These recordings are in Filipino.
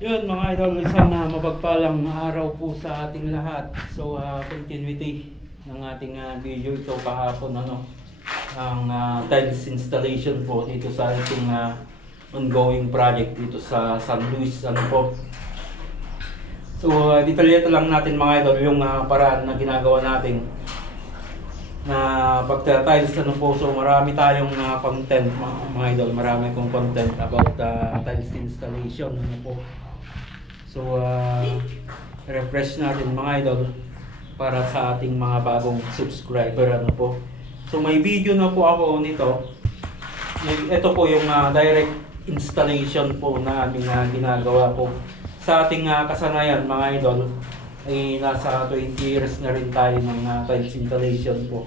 Yun mga idol, isang uh, mapagpalang araw po sa ating lahat. So, uh, continuity ng ating uh, video ito kahapon ano, ang uh, tiles installation po dito sa ating uh, ongoing project dito sa San Luis ano po. So, uh, detalyeto lang natin mga idol yung uh, paraan na ginagawa natin na pagta-tiles ano po. So, marami tayong uh, content mga, mga idol, marami kong content about uh, tiles installation ano po. So, uh, refresh natin mga idol para sa ating mga bagong subscriber ano po. So, may video na po ako nito. Ito po yung uh, direct installation po na aming uh, ginagawa po. Sa ating uh, kasanayan mga idol, ay nasa 20 years na rin tayo ng uh, tiles installation po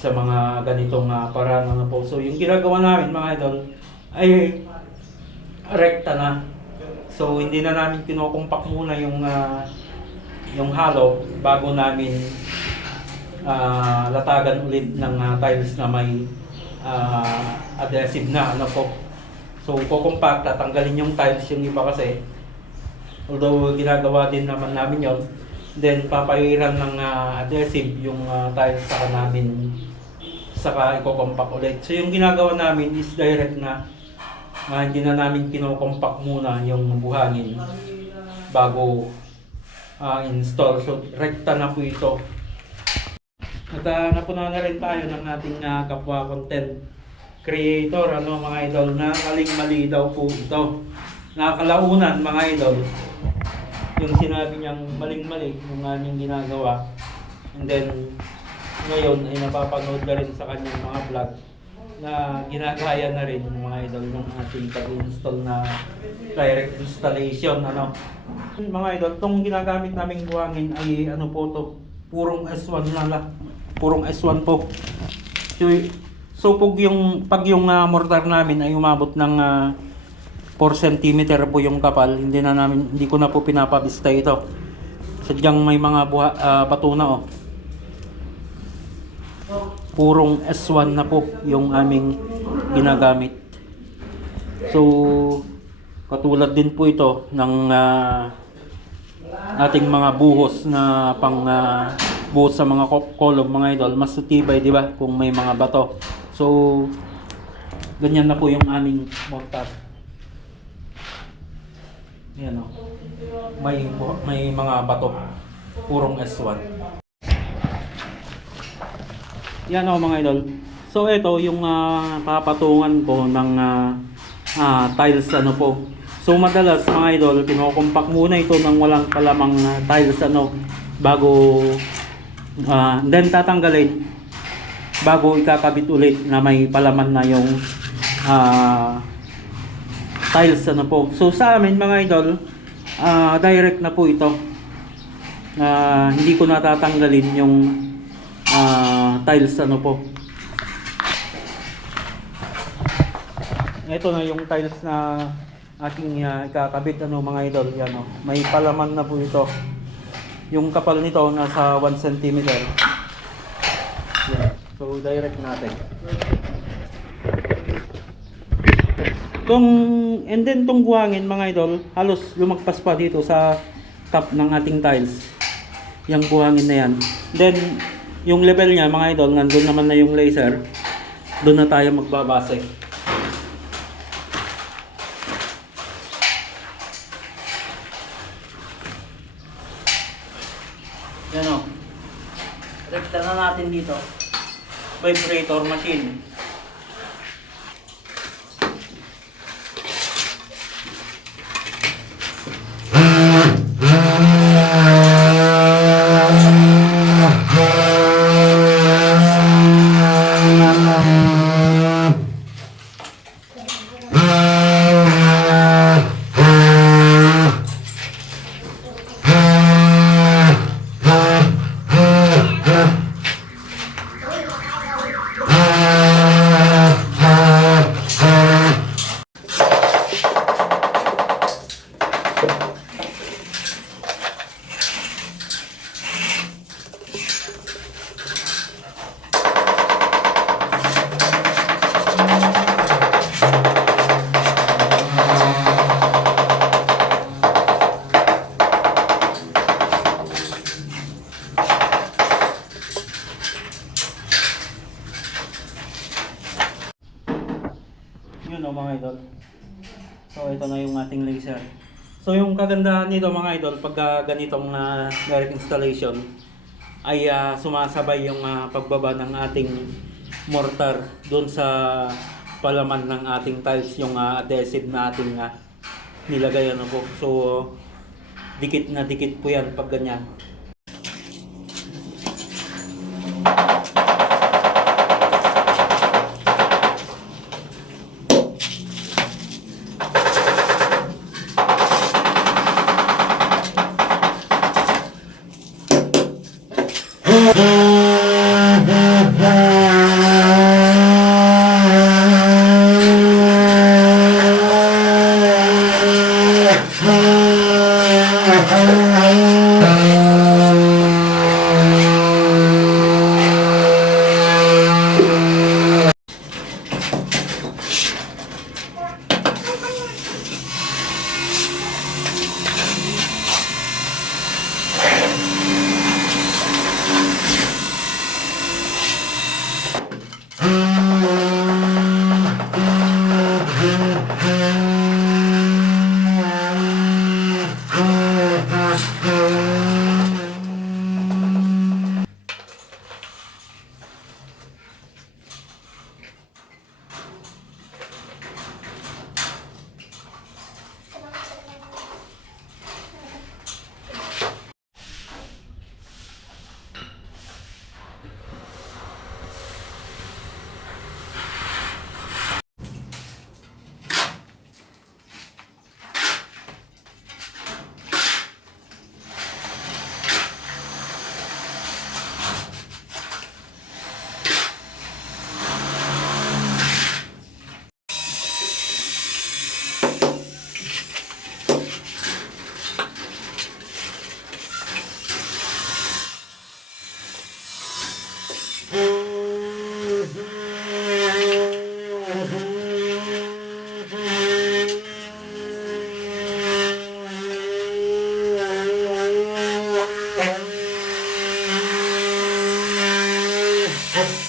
sa mga ganitong uh, paraan ano po. So, yung ginagawa namin mga idol ay rekta na. So hindi na namin kinukumpak muna yung ah, yung hollow bago namin ah, latagan ulit ng ah, tiles na may ah, adhesive na ano po. So kukumpak, tatanggalin yung tiles yung iba kasi. Although ginagawa din naman namin yon then papayiran ng ah, adhesive yung ah, tiles saka namin saka ikukumpak ulit. So yung ginagawa namin is direct na Ah, hindi na namin kinokompak muna yung buhangin bago ah, install. So, rekta na po ito. At uh, napuna na rin tayo ng ating ah, kapwa content creator, ano mga idol, na kaling mali daw po ito. Nakalaunan mga idol, yung sinabi niyang maling-mali yung aming ginagawa. And then, ngayon ay napapanood na rin sa kanyang mga vlog na ginagaya na rin ng mga idol ng ating pag-install na direct installation ano. Mga idol, tong ginagamit naming buhangin ay ano po to, purong S1 na lang. Purong S1 po. So, so pag yung pag yung ah, mortar namin ay umabot ng ah, 4 cm po yung kapal, hindi na namin hindi ko na po pinapabista ito. Sadyang may mga buha, ah, bato na oh purong S1 na po yung aming ginagamit. So, katulad din po ito ng ah, ating mga buhos na pang ah, buhos sa mga ko- kolong mga idol. Mas tibay, di ba? Kung may mga bato. So, ganyan na po yung aming mortar. Yan o. May, bu- may mga bato. Purong S1. Yan o mga idol. So ito yung ah, papatungan ko ng ah, ah, tiles ano po. So madalas mga idol, kinokompak muna ito ng walang palamang ah, tiles ano bago ah, then tatanggalin bago ikakabit ulit na may palaman na yung ah, tiles ano po. So sa amin mga idol, ah, direct na po ito. Ah, hindi ko natatanggalin yung ah, tiles ano po. Ito na yung tiles na aking ah, ikakabit ano mga idol yan oh. May palaman na po ito. Yung kapal nito nasa 1 cm. Yan. So direct natin. Tong and then tong buhangin mga idol, halos lumagpas pa dito sa top ng ating tiles. Yung buhangin na yan. Then yung level niya mga idol, nandun naman na yung laser. Doon na tayo magbabase. Yan o. Rekta na natin dito. Vibrator machine. mga idol. So ito na yung ating laser. So yung kagandahan nito mga idol, pagka ah, ganitong na uh, direct installation ay uh, sumasabay yung uh, pagbaba ng ating mortar doon sa palaman ng ating tiles yung uh, adhesive na ating uh, nilagay ano po. So dikit na dikit po yan pag ganyan. Ano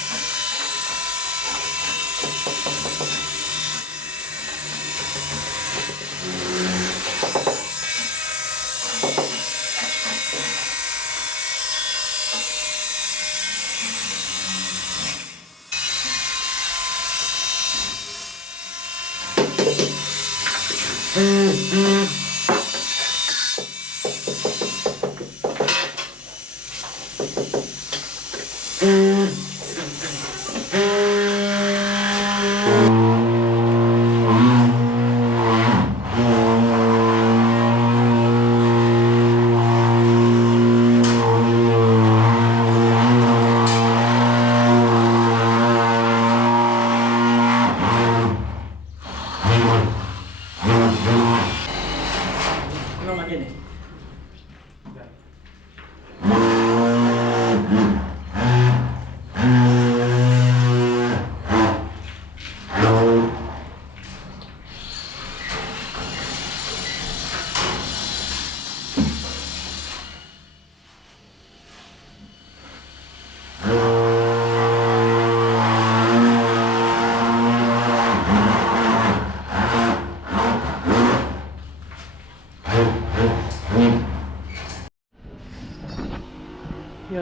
Yan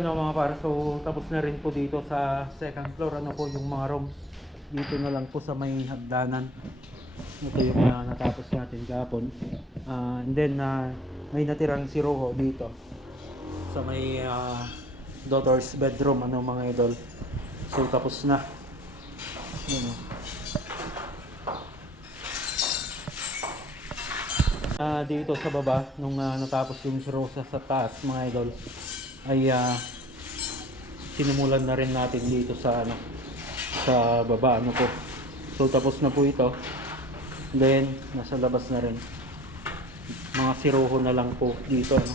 o mga para so tapos na rin po dito sa second floor. Ano po yung mga rooms dito na lang po sa may hagdanan. Ito yung uh, natapos natin kahapon. Ah, and then ah, may natirang si Rojo dito. Sa may ah, daughter's bedroom ano mga idol. So tapos na. Yan o. Ah, dito sa baba nung ah, natapos yung si Rosa sa taas mga idol ay ah, sinimulan na rin natin dito sa ano sa baba ano po. So tapos na po ito. Then nasa labas na rin. Mga siroho na lang po dito ano.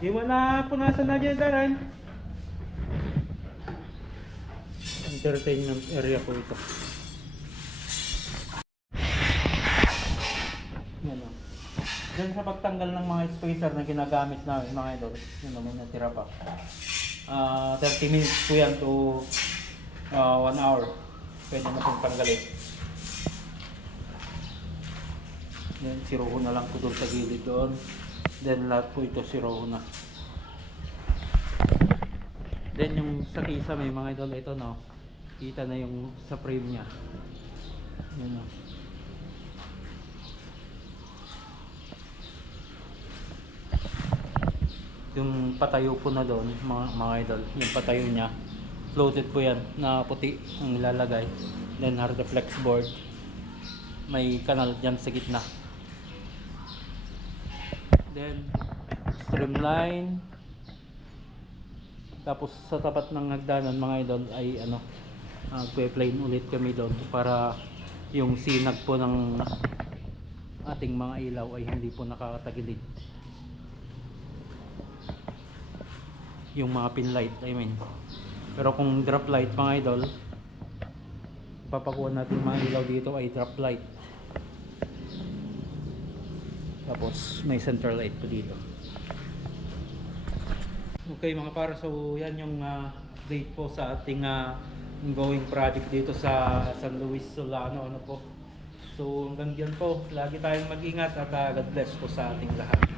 Di mo na punasan na dyan daran entertainment area po ito. Yan o Diyan sa pagtanggal ng mga spacer na ginagamit namin mga idol, yun naman natira pa. Ah, 30 minutes po yan to 1 hour. Pwede na pong tanggalin. Then siroho na lang po doon sa gilid doon. Then lahat po ito siroho na. Then yung sa kisa may mga idol ito no. Kita na yung sa frame niya. Yun no. Yung patayo po na doon mga, mga idol, yung patayo niya. Floated po yan na puti ang ilalagay. Then hard flex board. May kanal dyan sa gitna. Then streamline. Tapos sa tapat ng hagdanan mga idol ay ano magpe-plane ulit kami doon para yung sinag po ng ating mga ilaw ay hindi po nakakatagilid. Yung mga pin light, I mean. Pero kung drop light mga idol, papakuha natin mga ilaw dito ay drop light. Tapos may center light po dito. Okay mga para so yan yung ah, update po sa ating ah, ongoing project dito sa San Luis Solano ano po. So hanggang diyan po, lagi tayong mag-ingat at ah, God bless po sa ating lahat.